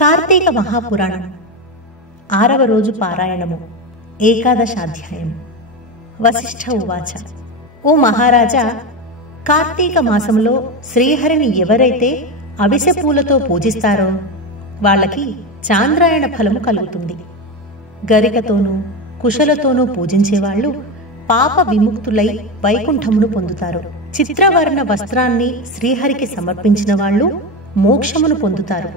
కార్తీక మహాపురాణం 6వ రోజు పారాయణము. ఏకాదశాధ్యాయం. వశిష్ఠ ఉవాచ. ఓ మహారాజా, కార్తీక మాసంలో శ్రీహరిని ఎవరైతే అవిసె పూలతో పూజిస్తారో వాళ్ళకి చాంద్రాయణ ఫలము కలుగుతుంది. గరికతోనూ కుశలతోనూ పూజించేవాళ్లు పాప విముక్తులై వైకుంఠమును పొందుతారు. చిత్రవర్ణ వస్త్రాన్ని శ్రీహరికి సమర్పించిన వాళ్ళు మోక్షమును పొందుతారు.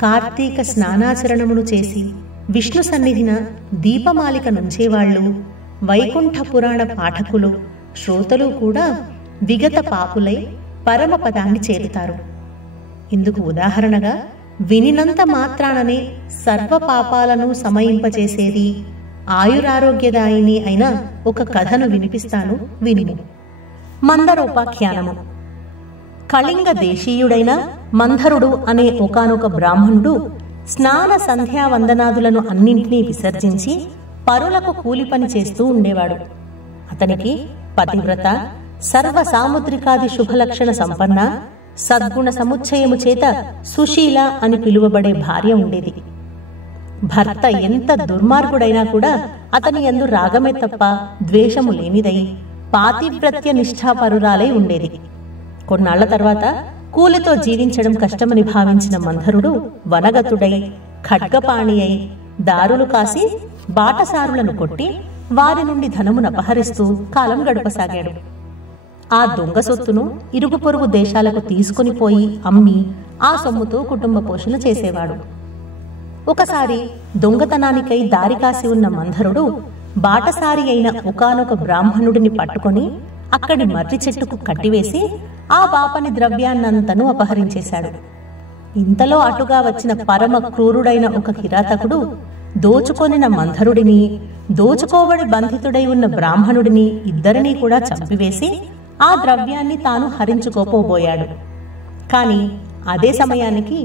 కార్తీక స్నానాచరణమును చేసి విష్ణు సన్నిధిన దీపమాలిక నుంచేవాళ్లు, వైకుంఠ పురాణ పాఠకులు, శ్రోతలు కూడా విగత పాపులై పరమపదాన్ని చేరుతారు. ఇందుకు ఉదాహరణగా వినినంత మాత్రాననే సర్వ పాపాలను సమయింపచేసేది, ఆయురారోగ్యదాయిని అయిన ఒక కథను వినిపిస్తాను, వినుము. మందరోపాఖ్యానము. కళింగ దేశీయుడైన మంధరుడు అనే ఒకానొక బ్రాహ్మణుడు స్నాన సంధ్యావందనాదులను అన్నింటినీ విసర్జించి పరులకు కూలిపని చేస్తూ ఉండేవాడు. అతనికి పతివ్రత, సర్వ సాముద్రికాది శుభలక్షణ సంపన్న, సద్గుణ సముచ్చయము చేత సుశీల అని పిలువబడే భార్య ఉండేది. భర్త ఎంత దుర్మార్గుడైనా కూడా అతని యందు రాగమే తప్ప ద్వేషము లేనిదై పాతివ్రత్య నిష్ఠాపరురాలై ఉండేది. కొన్నాళ్ల తర్వాత కూలితో జీవించడం కష్టమని భావించిన మంధరుడు వనగతుడై ఖడ్గపాణి అయి దారులు కాసి బాటసారులను కొట్టి వారి నుండి ధనమును అపహరిస్తూ కాలం గడపసాగాడు. ఆ దొంగ సొత్తును ఇరుగు పొరుగు దేశాలకు తీసుకుని పోయి అమ్మి ఆ సొమ్ముతో కుటుంబ పోషణ చేసేవాడు. ఒకసారి దొంగతనానికై దారి కాసి ఉన్న మంధరుడు బాటసారి అయిన ఒకానొక బ్రాహ్మణుడిని పట్టుకొని అక్కడి మర్రి చెట్టుకు కట్టివేసి ఆ బాపని ద్రవ్యాన్నంతను అపహరించేశాడు. ఇంతలో అటుగా వచ్చిన పరమ క్రూరుడైన ఒక కిరాతకుడు దోచుకొనిన మంధరుడిని, దోచుకోబడి బంధితుడై ఉన్న బ్రాహ్మణుడిని ఇద్దరినీ కూడా చంపివేసి ఆ ద్రవ్యాన్ని తాను హరించుకోపోబోయాడు. కాని అదే సమయానికి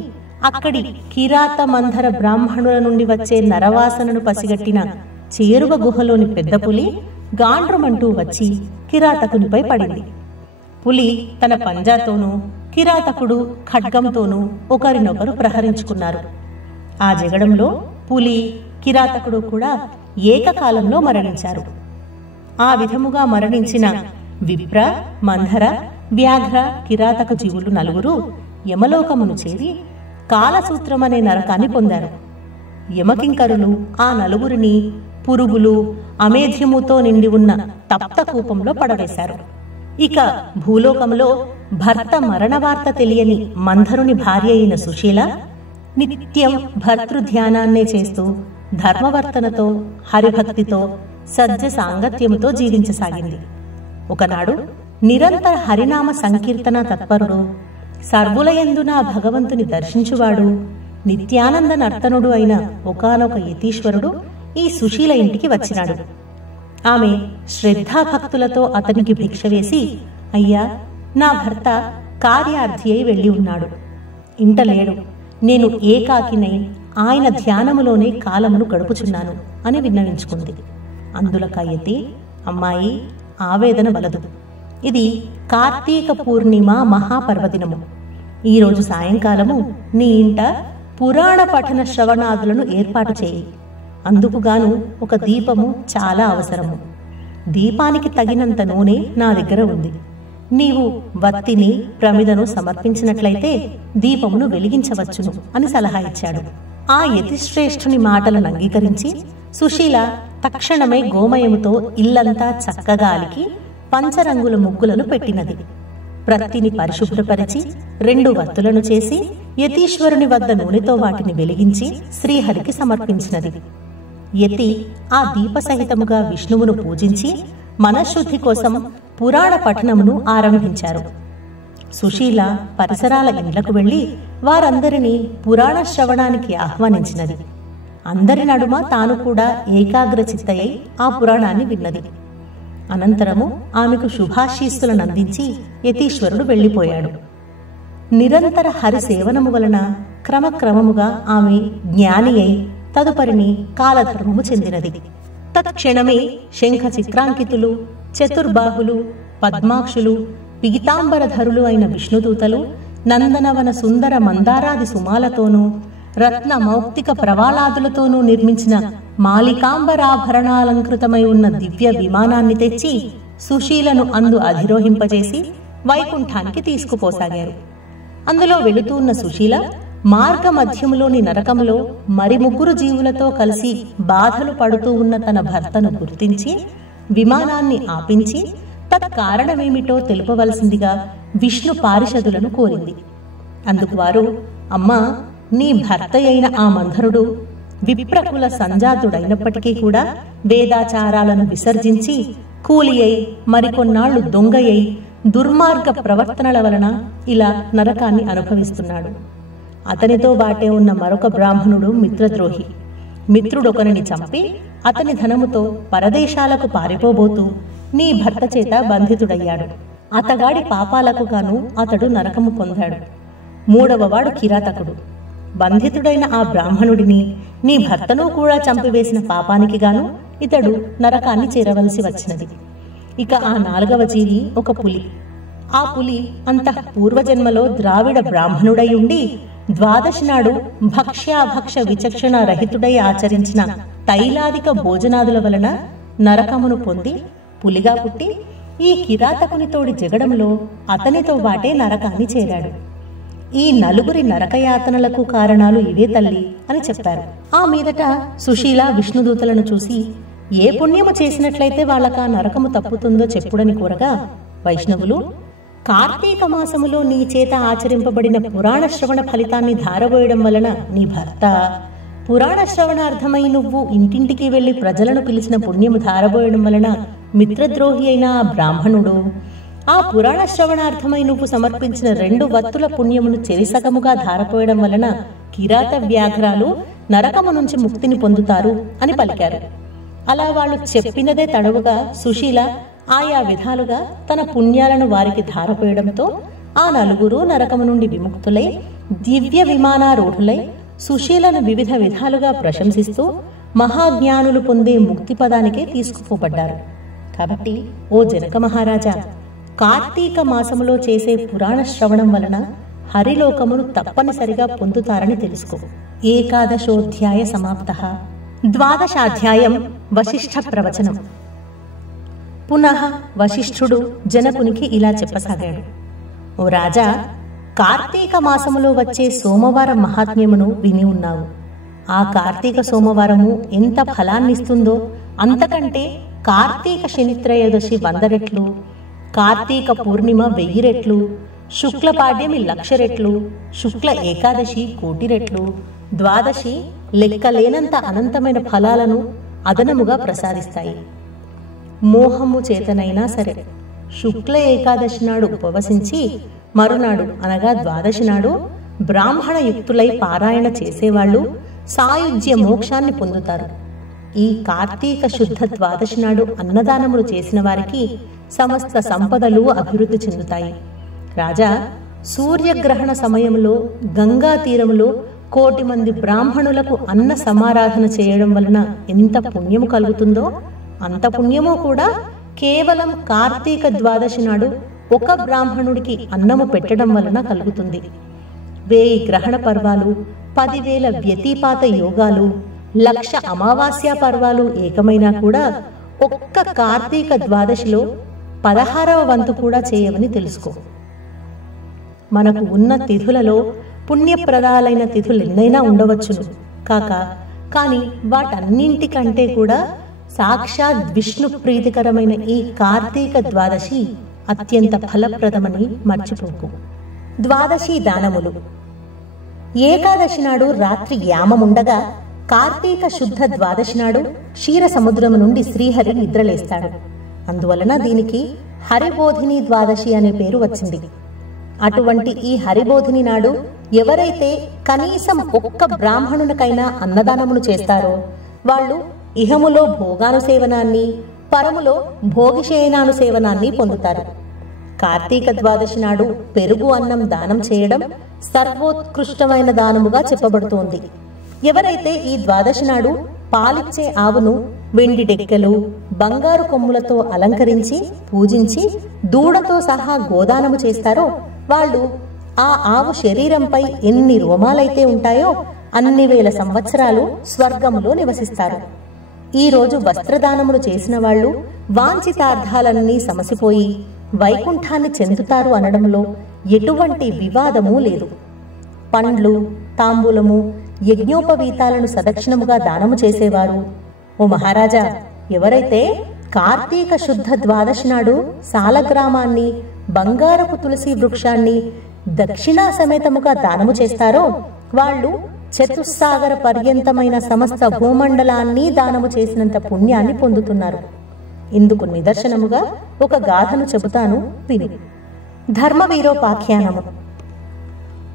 అక్కడి కిరాత మంధర బ్రాహ్మణుల నుండి వచ్చే నరవాసనను పసిగట్టిన చేరువ గుహలోని పెద్ద పులి గాండ్రుమంటూ వచ్చి కిరాతకునిపై పడింది. పులి తన పంజాతోనూ, కిరాతకుడు ఖడ్గంతోనూ ఒకరినొకరు ప్రహరించుకున్నారు. ఆ జగడంలో పులి, కిరాతకుడు కూడా ఏకకాలంలో మరణించారు. ఆ విధముగా మరణించిన విప్ర, మంధర, వ్యాఘ్ర, కిరాతక జీవులు నలుగురు యమలోకమును చేరి కాలసూత్రమనే నరకాన్ని పొందారు. యమకింకరులు ఆ నలుగురిని పురుగులు, అమేధ్యముతో నిండి ఉన్న తప్త కూపంలో పడవేశారు. ఇక భూలోకంలో భర్త మరణవార్త తెలియని మంధరుని భార్య అయిన సుశీల నిత్యం భర్తృధ్యానాన్నే చేస్తూ ధర్మవర్తనతో, హరిభక్తితో, సజ్జ సాంగత్యముతో జీవించసాగింది. ఒకనాడు నిరంతర హరినామ సంకీర్తన తత్పరుడు, సర్వులయందున భగవంతుని దర్శించువాడు, నిత్యానంద నర్తనుడు అయిన ఒకానొక యతీశ్వరుడు ఈ సుశీల ఇంటికి వచ్చినాడు. ఆమె శ్రద్ధాభక్తులతో అతనికి భిక్ష వేసి, అయ్యా, నా భర్త కార్యార్థి అయి వెళ్లి ఉన్నాడు, ఇంటలేడు, నేను ఏకాకినై ఆయన ధ్యానములోనే కాలమును గడుపుచున్నాను అని విన్నవించుకుంది. అందులకయ్యతి, అమ్మాయి, ఆవేదన వలదు. ఇది కార్తీక పూర్ణిమ మహాపర్వదినము. ఈరోజు సాయంకాలము నీ ఇంట పురాణ పఠన శ్రవణాదులను ఏర్పాటు చేయి. అందుకుగాను ఒక దీపము చాలా అవసరము. దీపానికి తగినంత నూనె నా దగ్గర ఉంది. నీవు వత్తిని, ప్రమిదను సమర్పించినట్లయితే దీపమును వెలిగించవచ్చును అని సలహా ఇచ్చాడు. ఆ యతిశ్రేష్ఠుని మాటలను అంగీకరించి సుశీల తక్షణమే గోమయముతో ఇల్లంతా చక్కగా అలికి పంచరంగుల ముగ్గులను పెట్టినది. ప్రత్తిని పరిశుభ్రపరిచి 2 వత్తులను చేసి యతీశ్వరుని వద్ద నూనెతో వాటిని వెలిగించి శ్రీహరికి సమర్పించినది. యతి ఆ దీపసహితముగా విష్ణువును పూజించి మనశ్శుద్ధి కోసం పురాణ పఠనమును ఆరంభించారు. సుశీల పరిసరాల ఇండ్లకు వెళ్లి వారందరినీ పురాణ శ్రవణానికి ఆహ్వానించినది. అందరి నడుమ తాను కూడా ఏకాగ్రచిత్తయై ఆ పురాణాన్ని విన్నది. అనంతరము ఆమెకు శుభాశీస్సులను అందించి యతీశ్వరుడు వెళ్లిపోయాడు. నిరంతర హరి సేవనము వలన క్రమక్రమముగా ఆమె జ్ఞాని అయి తదుపరిని కాలధర్మము చెందినది. తత్క్షణమే శంఖ చిత్రాంకితులు, చతుర్బాహులు, పద్మాక్షులు, పీతాంబరధరులు అయిన విష్ణుదూతలు నందనవన సుందర మందారాది సుమాలతోనూ రత్న మౌక్తిక ప్రవాళాదులతోనూ నిర్మించిన మాలికాంబరాభరణాలంకృతమై ఉన్న దివ్య విమానాన్ని తెచ్చి సుశీలను అందు అధిరోహింపజేసి వైకుంఠానికి తీసుకుపోసాగారు. అందులో వెళుతూ ఉన్న సుశీల మార్గ మధ్యములోని నరకములో మరి 3 జీవులతో కలిసి బాధలు పడుతూ ఉన్న తన భర్తను గుర్తించి విమానాన్ని ఆపించి తత్కారణమేమిటో తెలుపవలసిందిగా విష్ణు పారిషదులను కోరింది. అందుకు వారు, అమ్మా, నీ భర్త అయిన ఆ మంధరుడు విప్రకుల సంజాతుడైనప్పటికీ కూడా వేదాచారాలను విసర్జించి కూలి అయి మరికొన్నాళ్లు దొంగయ్యి దుర్మార్గ ప్రవర్తనల వలన ఇలా నరకాన్ని అనుభవిస్తున్నాడు. అతనితో బాటే ఉన్న మరొక బ్రాహ్మణుడు మిత్రద్రోహి. మిత్రుడొకరిని చంపి అతని ధనముతో పరదేశాలకు పారిపోబోతూ నీ భర్త చేత బంధితుడయ్యాడు. అతగాడి పాపాలకు గాను అతడు నరకము పొందాడు. 3వవాడు కిరాతకుడు. బంధితుడైన ఆ బ్రాహ్మణుడిని నీ భర్తను కూడా చంపివేసిన పాపానికి గాను ఇతడు నరకాన్ని చేరవలసి వచ్చినది. ఇక ఆ 4వ జీవి ఒక పులి. ఆ పులి అంతః పూర్వజన్మలో ద్రావిడ బ్రాహ్మణుడై ఉండి ద్వాదశి నాడు భక్ష్యాభక్ష విచక్షణ రహితుడై ఆచరించిన తైలాదిక భోజనాదుల వలన నరకమును పొంది పులిగా పుట్టి ఈ కిరాతకునితోడి జగడంలో అతనితో బాటే నరకాన్ని చేరాడు. ఈ 4 నరకయాతనలకు కారణాలు ఇవే తల్లి అని చెప్పారు. ఆ మీదట సుశీల విష్ణుదూతలను చూసి ఏ పుణ్యము చేసినట్లయితే వాళ్ళకా నరకము తప్పుతుందో చెప్పుడని కోరగా, వైష్ణవులు కార్తీక మాసములో నీ చేత ఆచరింపబడిన పురాణ శ్రవణ ఫలితాన్ని ధారబోయడం వలన నీ భర్త, పురాణ శ్రవణార్థమై నువ్వు ఇంటింటికి వెళ్లి ప్రజలను పిలిచిన పుణ్యము ధారబోయడం వలన మిత్రద్రోహి అయిన ఆ బ్రాహ్మణుడు, ఆ పురాణ శ్రవణార్థమై నువ్వు సమర్పించిన 2 వత్తుల పుణ్యమును చెరిసగముగా ధారపోయడం వలన కిరాత వ్యాఘ్రాలు నరకము నుంచి ముక్తిని పొందుతారు అని పలికారు. అలా వాళ్ళు చెప్పినదే తడవుగా సుశీల ఆయా విధాలుగా తన పుణ్యాలను వారికి ధారపోయడంతో ఆ 4 నరకము నుండి విముక్తులై దివ్య విమానారూఢులై సుశీలను వివిధ విధాలుగా ప్రశంసిస్తూ మహాజ్ఞానులు పొందే ముక్తి పదానికే తీసుకుపోబడ్డారు. కాబట్టి ఓ జనక మహారాజా, కార్తీక మాసములో చేసే పురాణ శ్రవణం వలన హరిలోకమును తప్పనిసరిగా పొందుతారని తెలుసుకో. 11వ సమాప్తః. 12వ వశిష్ఠ ప్రవచనం. పునః వశిష్ఠుడు జనకునికి ఇలా చెప్పసాగాడు. ఓ రాజా, కార్తీక మాసములో వచ్చే సోమవారం మహాత్మ్యమును విని ఉన్నావు. ఆ కార్తీక సోమవారము ఎంత ఫలాన్నిస్తుందో అంతకంటే కార్తీక శనిత్రయోదశి 100 రెట్లు, కార్తీక పూర్ణిమ 1000 రెట్లు, శుక్లపాడ్యమి 1,00,000 రెట్లు, శుక్ల ఏకాదశి 1,00,000 రెట్లు, ద్వాదశి లెక్కలేనంత అనంతమైన ఫలాలను అదనముగా ప్రసాదిస్తాయి. మోహము చేతనైనా సరే శుక్ల ఏకాదశి నాడు ఉపవసించి మరునాడు అనగా ద్వాదశి నాడు బ్రాహ్మణ యుక్తులై పారాయణ చేసేవాళ్లు సాయుజ్య మోక్షాన్ని పొందుతారు. ఈ కార్తీక శుద్ధ ద్వాదశి నాడు అన్నదానములు చేసిన వారికి సమస్త సంపదలు అభివృద్ధి చెందుతాయి. రాజా, సూర్యగ్రహణ సమయంలో గంగా తీరములో 1,000,000 మంది బ్రాహ్మణులకు అన్న సమారాధన చేయడం వలన ఎంత పుణ్యము కలుగుతుందో అంత పుణ్యము కూడా కేవలం కార్తీక ద్వాదశి నాడు ఒక బ్రాహ్మణుడికి అన్నము పెట్టడం వలన కలుగుతుంది. 1000 గ్రహణ పర్వాలు, 10,000 వ్యతిపాత యోగాలు, 1,00,000 అమావాస్య పర్వాలు ఏకమైనా కూడా ఒక్క కార్తీక ద్వాదశిలో 16వ వంతు కూడా చేయవని తెలుసుకో. మనకు ఉన్న తిథులలో పుణ్యప్రదాలైన తిథులెన్నైనా ఉండవచ్చును కానీ వాటన్నింటికంటే కూడా సాక్షాత్ విష్ణు ప్రీతికరమైన ఈ కార్తీక ద్వాదశి అత్యంత ఫలప్రదమని మర్చిపోకు. ద్వాదశి దానములు. ఏకాదశి నాడు రాత్రి యామముండగా కార్తీక శుద్ధ ద్వాదశి నాడు క్షీర సముద్రము నుండి శ్రీహరి నిద్రలేస్తాడు. అందువలన దీనికి హరిబోధిని ద్వాదశి అనే పేరు వచ్చింది. అటువంటి ఈ హరిబోధిని నాడు ఎవరైతే కనీసం ఒక్క బ్రాహ్మణునికైనా అన్నదానమును చేస్తారో వాళ్ళు ఇహములో భోగానుసేవనాన్ని, పరములో భోగిశయనానుసేవనాన్ని పొందుతారు. కార్తీక ద్వాదశి నాడు పెరుగు అన్నం దానం చేయడం సర్వోత్కృష్టమైన దానముగా చెప్పబడుతోంది. ఎవరైతే ఈ ద్వాదశి నాడు పాలిచ్చే ఆవును వెండి డెక్కలు, బంగారు కొమ్ములతో అలంకరించి పూజించి దూడతో సహా గోదానము చేస్తారో వాళ్ళు ఆ ఆవు శరీరంపై ఎన్ని రోమాలైతే ఉంటాయో అన్ని వేల సంవత్సరాలు స్వర్గములో నివసిస్తారు. ఈ రోజు వస్త్రదానములు చేసిన వాళ్ళు వాంఛితార్థాలన్నీ సమసిపోయి వైకుంఠాన్ని చెందుతారు అనడంలో ఎటువంటి వివాదమూ లేదు. పండ్లు, తాంబూలము, యజ్ఞోపవీతాలను సదక్షిణముగా దానము చేసేవారు. ఓ మహారాజా, ఎవరైతే కార్తీక శుద్ధ ద్వాదశి నాడు సాలగ్రామాన్ని, బంగారపు తులసి వృక్షాన్ని దక్షిణా సమేతముగా దానము చేస్తారో వాళ్ళు చతుస్సాగర పర్యంతమైన సమస్త భూమండలాన్ని దానము చేసినంత పుణ్యాన్ని పొందుతున్నారు. ఇందుకు నిదర్శనముగా ఒక గాథను చెబుతాను, విను. ధర్మవీరోపాఖ్యానము.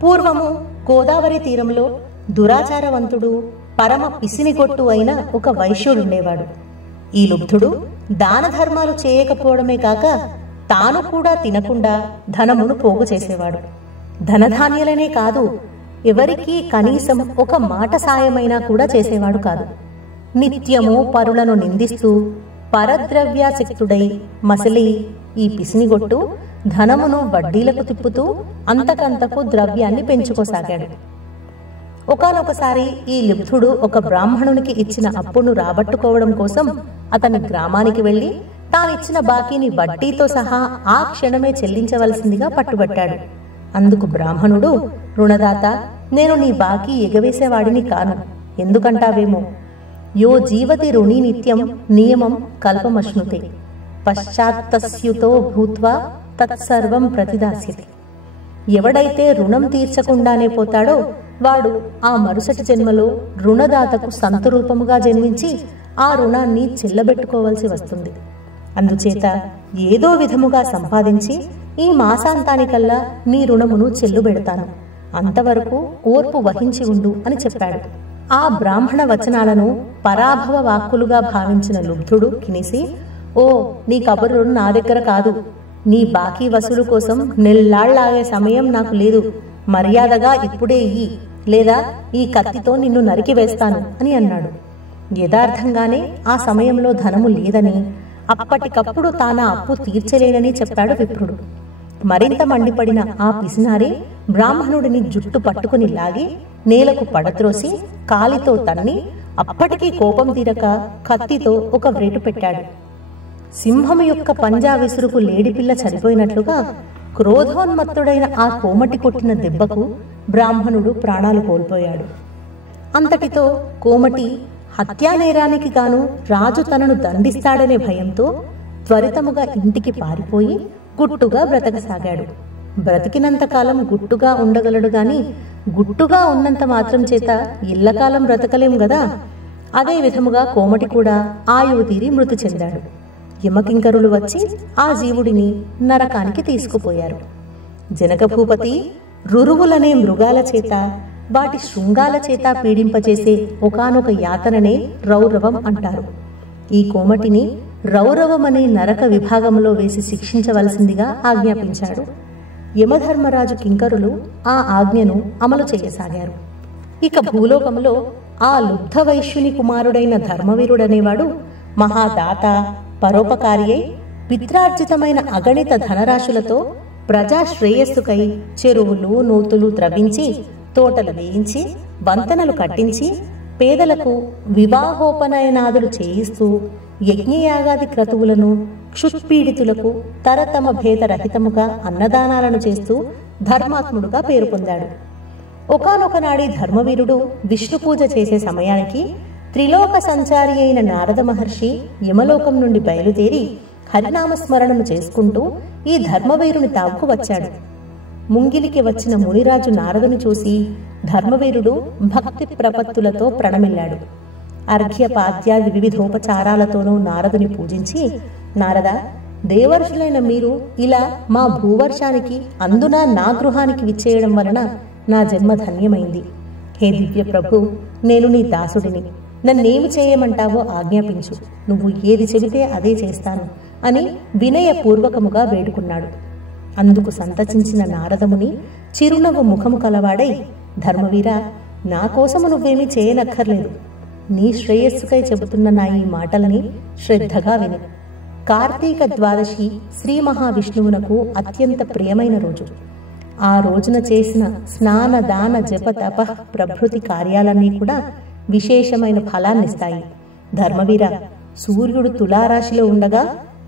పూర్వము గోదావరి తీరంలో దురాచారవంతుడు, పరమ పిసినిగొట్టు అయిన ఒక వైశ్యుడుండేవాడు. ఈ లుబ్ధుడు దాన ధర్మాలు చేయకపోవడమే కాక తాను కూడా తినకుండా ధనమును పోగు చేసేవాడు. ధనధాన్యాలనే కాదు, ఎవరికీ కనీసం ఒక మాట సాయమైనా కూడా చేసేవాడు కాదు. నిత్యము పరులను నిందిస్తూ పరద్రవ్యాసక్తుడై మసలి ఈ పిసినిగొట్టు ధనమును వడ్డీలకు తిప్పుతూ అంతకంతకు ద్రవ్యాన్ని పెంచుకోసాగాడు. ఒకానొకసారి ఈ లుబ్ధుడు ఒక బ్రాహ్మణునికి ఇచ్చిన అప్పును రాబట్టుకోవడం కోసం అతని గ్రామానికి వెళ్లి తానిచ్చిన బాకీని వడ్డీతో సహా ఆ క్షణమే చెల్లించవలసిందిగా పట్టుబట్టాడు. అందుకు బ్రాహ్మణుడు, రుణదాత, నేను నీ బాకీ ఎగవేసేవాడిని కాను, ఎందుకంటావేమో. యో జీవతి రుణి నిత్యం నియమం కల్పమశ్నుతే పశ్చాత్తస్యుతో భూత్వా తత్సర్వం ప్రతిదాస్యతి. ఎవడైతే రుణం తీర్చకుండానే పోతాడో వాడు ఆ మరుసటి జన్మలో రుణదాతకు సంతరూపముగా జన్మించి ఆ రుణాన్ని చెల్లబెట్టుకోవలసి వస్తుంది. అందుచేత ఏదో విధముగా సంపాదించి ఈ మాసాంతానికల్లా నీ రుణమును చెల్లుబెడతాను, అంతవరకు ఓర్పు వహించి ఉండు అని చెప్పాడు. ఆ బ్రాహ్మణ వచనాలను పరాభవ వాక్కులుగా భావించిన లుబ్ధుడు కినిసి, ఓ, నీ కబుర్లు నా దగ్గర కాదు, నీ బాకీ వసూలు కోసం నెల్లాళ్లాగే సమయం నాకు లేదు, మర్యాదగా ఇప్పుడే ఇయ్యి, లేదా ఈ కత్తితో నిన్ను నరికి వేస్తాను అని అన్నాడు. యథార్థంగానే ఆ సమయంలో ధనము లేదని, అప్పటికప్పుడు తానా అప్పు తీర్చలేనని చెప్పాడు విప్రుడు. మరింత మండిపడిన ఆ పిసినారి బ్రాహ్మణుడిని జుట్టు పట్టుకుని లాగి నేలకు పడత్రోసి కాలితో తన్ని అప్పటికీ కోపం తీరక కత్తితో ఒక వ్రేటు పెట్టాడు. సింహము యొక్క పంజా విసురుకు లేడిపిల్ల చనిపోయినట్లుగా క్రోధోన్మత్తుడైన ఆ కోమటి కొట్టిన దెబ్బకు బ్రాహ్మణుడు ప్రాణాలు కోల్పోయాడు. అంతటితో కోమటి హత్యానేరానికి గాను రాజు తనను దండిస్తాడనే భయంతో త్వరితముగా ఇంటికి పారిపోయి గుట్టుగా బ్రతకసాగాడు. బ్రతికినంతకాలం గుట్టుగా ఉండగలడు గాని గుట్టుగా ఉన్నంత మాత్రం చేత ఇళ్లకాలం బ్రతకలేం గదా. అదే విధముగా కోమటి కూడా ఆయువు తీరి మృతి చెందాడు. యమకింకరులు వచ్చి ఆ జీవుడిని నరకానికి తీసుకుపోయారు. జనకభూపతి రురువులనే మృగాల చేత, వాటి శృంగాల చేత పీడింపచేసే ఒకానొక యాతననే రౌరవం అంటారు. ఈ కోమటిని రౌరవమనే నరక విభాగంలో వేసి శిక్షించవలసిందిగా ఆజ్ఞాపించాడు. యమధర్మరాజు కింకరులు ఆ ఆజ్ఞను అమలు చేయసాగారు. ఇక భూలోకంలో ఆ లుబ్ధ వైశ్యుని కుమారుడైన ధర్మవీరుడనేవాడు మహాదాత, పరోపకారి అయి పిత్రార్జితమైన అగణిత ధనరాశులతో ప్రజా శ్రేయస్సుకై చెరువులు, నూతులు త్రవ్వించి, తోటలు వేయించి, వంతెనలు కట్టించి, పేదలకు వివాహోపనయనాదులు చేయిస్తూ యజ్ఞయాగాది క్రతువులను, క్షుత్పీడితులకు తరతమ భేదరహితముగా అన్నదానాలను చేస్తూ ధర్మాత్ముడుగా పేరు పొందాడు. ఒకానొకనాడి ధర్మవీరుడు విష్ణు పూజ చేసే సమయానికి త్రిలోక సంచారి అయిన నారద మహర్షి యమలోకం నుండి బయలుదేరి హరినామస్మరణము చేసుకుంటూ ఈ ధర్మవీరుని తావుకు వచ్చాడు. ముంగిలికి వచ్చిన మునిరాజు నారదుని చూసి ధర్మవీరుడు భక్తి ప్రపత్తులతో ప్రణమిల్లాడు. అర్ఘ్యపాద్యాది వివిధోపచారాలతోనూ నారదుని పూజించి, నారద, దేవర్షులైన మీరు ఇలా మా భూవర్షానికి, అందున నా గృహానికి విచ్చేయడం వలన నా జన్మ ధన్యమైంది. హే దివ్య ప్రభు, నేను నీ దాసుడిని, నన్నేమి చేయమంటావో ఆజ్ఞాపించు, నువ్వు ఏది చెబితే అదే చేస్తాను అని వినయపూర్వకముగా వేడుకున్నాడు. అందుకు సంతచించిన నారదముని చిరునవ్వు ముఖము కలవాడై, ధర్మవీర, నా కోసము నువ్వేమీ చేయనక్కర్లేదు. నీ శ్రేయస్సుకై చెబుతున్న నా ఈ మాటలని శ్రద్ధగా విను. కార్తీక ద్వాదశి శ్రీ మహావిష్ణువునకు అత్యంత ప్రియమైన రోజు. ఆ రోజున చేసిన స్నాన దాన జప తప ప్రభృతి కార్యాలన్నీ కూడా విశేషమైన ఫలాన్నిస్తాయి. ధర్మవీర, సూర్యుడు తులారాశిలో ఉండగా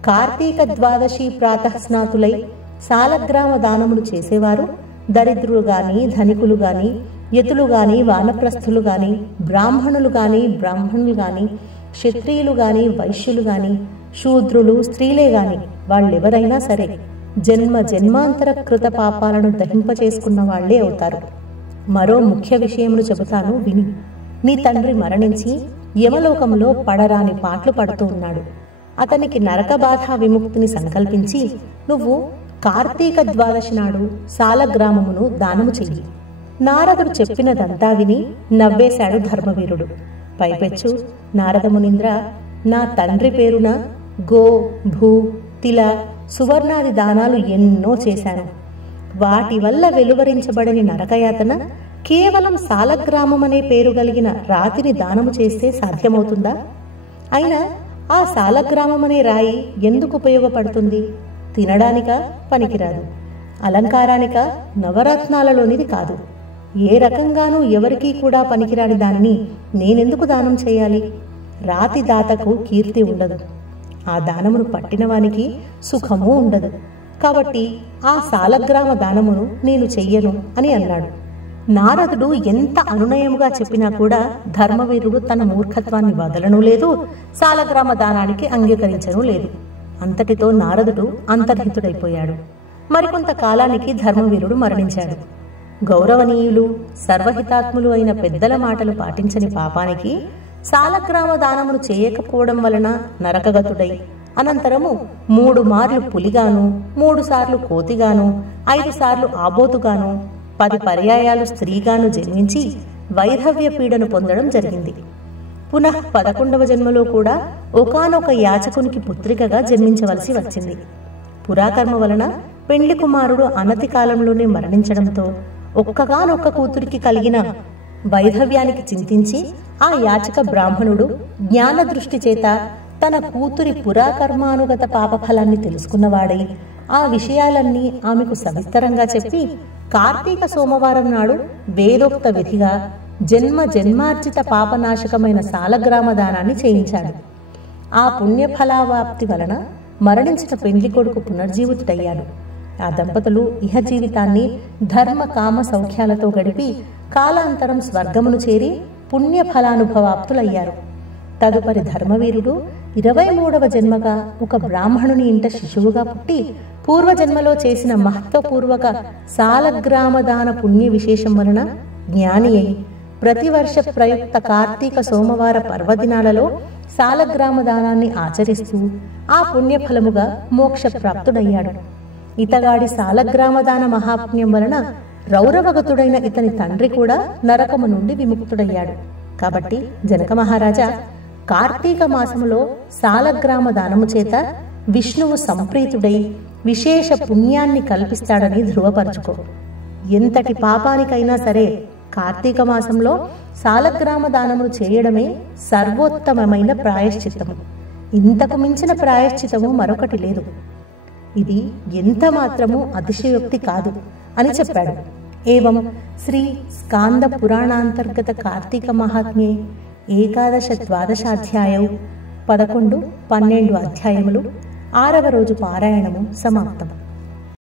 కార్తీక ద్వాదశి ప్రాతఃస్నాతులై సాలగ్రామ దానములు చేసేవారు దరిద్రులు గాని, ధనికులు గాని, యతులు గాని, వానప్రస్థులు గాని, బ్రాహ్మణులు గాని, క్షత్రియులు గాని, వైశ్యులు గాని, శూద్రులు, స్త్రీలే గాని వాళ్ళెవరైనా సరే జన్మాంతర కృత పాపాలను దహింపచేసుకున్న వాళ్లే అవుతారు. మరో ముఖ్య విషయమును చెబుతాను విని. నీ తండ్రి మరణించి యమలోకంలో పడరాని పాట్లు పడుతూ ఉన్నాడు. అతనికి నరకబాధ విముక్తిని సంకల్పించి నువ్వు కార్తీక ద్వాదశి నాడు సాలగ్రామమును దానము చెయ్యి. నారదుడు చెప్పినదంతా విని నవ్వేశాడు ధర్మవీరుడు. పైపెచ్చు, నారదమునింద్ర, నా తండ్రి పేరున గో, భూ, తిల, సువర్ణాది దానాలు ఎన్నో చేశాను. వాటి వల్ల వెలువరించబడని నరకయాతన కేవలం సాలగ్రామమనే పేరు కలిగిన రాతిని దానము చేస్తే సాధ్యమవుతుందా? అయినా ఆ సాలగ్రామమనే రాయి ఎందుకు ఉపయోగపడుతుంది? తినడానిక పనికిరాదు, అలంకారానిక నవరత్నాలలోనిది కాదు. ఏ రకంగానూ ఎవరికీ కూడా పనికిరాని దానిని నేనెందుకు దానం చేయాలి? రాతి దాతకు కీర్తి ఉండదు, ఆ దానమును పట్టినవానికి సుఖమూ ఉండదు. కాబట్టి ఆ సాలగ్రామ దానమును నేను చెయ్యను అని అన్నాడు. నారదుడు ఎంత అనునయముగా చెప్పినా కూడా ధర్మవీరుడు తన మూర్ఖత్వాన్ని వదలనూ లేదు, సాలగ్రామ దానానికి అంగీకరించనూ లేదు. అంతటితో నారదుడు అంతర్హితుడైపోయాడు. మరికొంత కాలానికి ధర్మవీరుడు మరణించాడు. గౌరవనీయులు, సర్వహితాత్ములు అయిన పెద్దల మాటలు పాటించని పాపానికి సాలగ్రామ దానమును చేయకపోవడం వలన నరకగతుడై అనంతరము 3 మార్లు పులిగాను, 3 సార్లు కోతిగాను, 5 సార్లు ఆబోతుగాను, 10 పర్యాయాలు స్త్రీగాను జన్మించి వైధవ్య పీడను పొందడం జరిగింది. పునః 11వ జన్మలో కూడా ఒకానొక యాచకునికి పుత్రికగా జన్మించవలసి వచ్చింది. పురాకర్మ వలన పెండ్లి కుమారుడు అనతి కాలంలోనే మరణించడంతో ఒక్కగానొక్క కూతురికి కలిగిన వైధవ్యానికి చింతించి ఆ యాచక బ్రాహ్మణుడు జ్ఞాన దృష్టి చేత తన కూతురి పురాకర్మానుగత పాపఫలాన్ని తెలుసుకున్నవాడై ఆ విషయాలన్నీ ఆమెకు సవిస్తరంగా చెప్పి కార్తీక సోమవారం నాడు వేదోక్త విధిగా జన్మార్జిత పాపనాశకమైన సాలగ్రామ దానాన్ని చేయించాడు. ఆ పుణ్యఫలావాప్తి వలన మరణించిన పెండ్లి కొడుకు పునర్జీవితుడయ్యాడు. ఆ దంపతులు ఇహ జీవితాన్ని ధర్మ కామ సౌఖ్యాలతో గడిపి కాలాంతరం స్వర్గమును చేరి పుణ్యఫలానుభవాప్తులయ్యారు. తదుపరి ధర్మవీరుడు 23వ జన్మగా ఒక బ్రాహ్మణుని ఇంట శిశువుగా పుట్టి పూర్వజన్మలో చేసిన మహత్వపూర్వక సాలగ్రామదాన పుణ్య విశేషం వలన జ్ఞాని అయి ప్రతివర్ష ప్రయుక్త కార్తీక సోమవార పర్వదినాలలో సాలగ్రామదానాన్ని ఆచరిస్తూ ఆ పుణ్యఫలముగా మోక్షప్రాప్తుడయ్యాడు. ఇతగాడి సాలగ్రామదాన మహాపుణ్యం వలన రౌరవగతుడైన ఇతని తండ్రి కూడా నరకము నుండి విముక్తుడయ్యాడు. కాబట్టి జనక మహారాజా, కార్తీక మాసములో సాలగ్రామ దానము చేత విష్ణువు సంప్రీతుడై విశేష పుణ్యాన్ని కల్పిస్తాడని ధృవపరచుకో. ఎంతటి పాపానికైనా సరే కార్తీక మాసంలో సాలగ్రామ దానములు చేయడమే సర్వోత్తమమైన ప్రాయశ్చిత్తము. ఇంతకు మించిన ప్రాయశ్చితము మరొకటి లేదు. ఇది ఎంత మాత్రము అతిశయోక్తి కాదు అని చెప్పాడు. ఏవం శ్రీ స్కాంద పురాణాంతర్గత కార్తీక మహాత్మ్యే 11-12 11-12 అధ్యాయములు 6వ రోజు పారాయణము సమాప్తం.